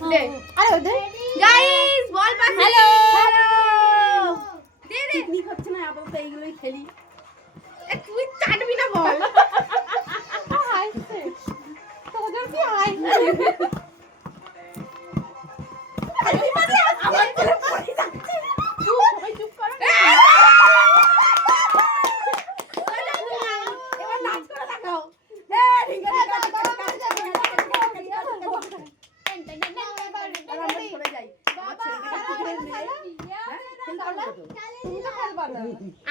দে আরে ওদের guys ball pass hello দে দে picnic হচ্ছে না আপাতত এইগুলোই খেলি। তুই চাটবি না বল হাইছে তোদের কি হাইছে আমার কোলে পড়ে যাচ্ছে। সবাই চুপ করো এবার নাচ করে দেখাও। রিঙ্গা সরে যাই।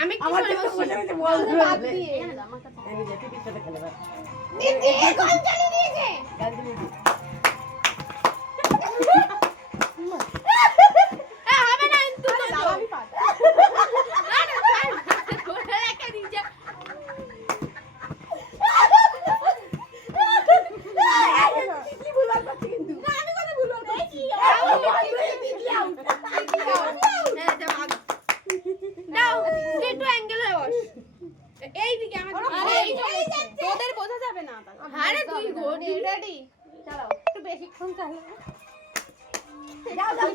আমি কি আমার করে কাছে বসি বসে বল বাদ দিয়ে আমার কাছে এই যে টিভির সাথে খেলে বাস। দিদি কোন চালিয়ে দিয়েছে গাল দিয়ে দি। হবে না তুই তো দাবাবি পাত না না ছাড় ওটা রেখে দিছে কি ভুলবার করছি কিন্তু। না আমি কথা ভুলবো দেখি হ্যাঁ যা ভাগ দাও তুই একটু অ্যাঙ্গেল হয়ে বস এই দিকে আমার তোদের বোঝা যাবে না আরে তুই ঘুরবি। রেডি চালাও একটু বেশিক্ষণ চালাও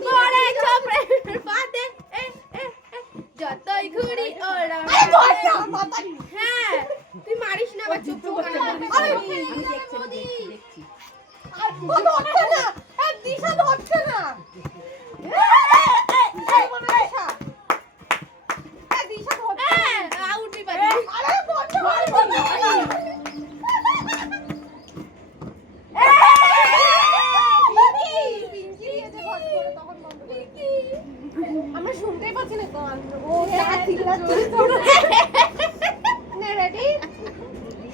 পরে চোপড়ে পাতে এ এ এ, যতই ঘুরি ওরা হ্যাঁ তুই মারিস না আবার চুপ চুপ করে বলবি। আমি দেখছি আমি দেখছি। ও ধরছে না এক দিশা ধরছে না দিশা ধরছে হ্যাঁ আউটই পাবি আরে বন্ধ আমরা শুনতেই পাচ্ছি না গান ও যা চিল্লাচ্ছে নে রেডি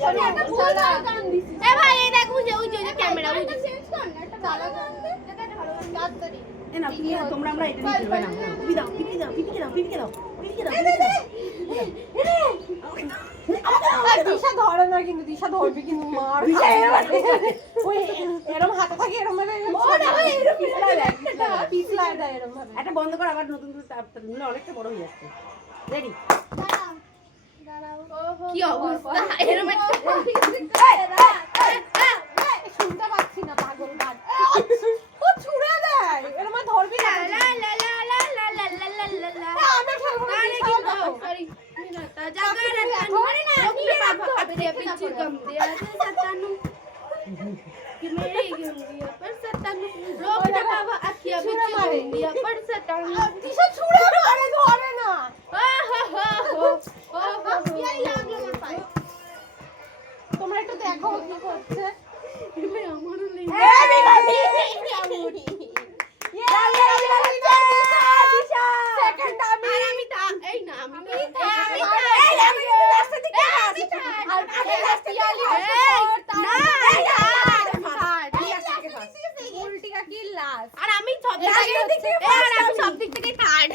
চলো একটা ভুল গান দিছি এ ভাই এই দেখ ওই যে ক্যামেরা ওই যে চেঞ্জ কর না একটা ভালো গান দে এটা ভালো গান তাড়াতাড়ি এ না পিপি তোমরা আমরা এটা নিতে হবে না। পিপি দাও পিপি দাও পিপি দাও পিপি দাও পিপি দাও। দিশা ধরে না কিন্তু দিশা ধরবে কিন্তু মার ওই এরম হাতে থাকে এরম ভাবে পিছলায় দেয় এরম ভাবে এটা বন্ধ কর আবার নতুন নিলে অনেকটা বড় হয়ে যাচ্ছে। রেডি কি অবস্থা এরকম একটা শুনতে পাচ্ছি না পাগল গান ও ছুড়ে দেয় এরম ভাবে ধরবি না লা লা লা লা লা লা লা লা লা লা আমরা খেলবো না আরে দিশা কিন্তু দাও। সরি জাগরণ আরে না নিয়ে রাখো আপিয়া পিছি গম दिया सतानु कि मेरे गम दिया पर सतानु रोक ना बाबा अखिया पिची गम दिया पर सतानु দিশা ছুড়ে মারে ধরে না ओ हो ইয়াই লাগলো আমার পায়ে তোমরা একটু দেখো কি করছে এবে আমারও নেই সেকেন্ড আমি আর আমি তা এই না আমি উল্টিকা কি লাস্ট আর আমি সব দিক থেকে থার্ড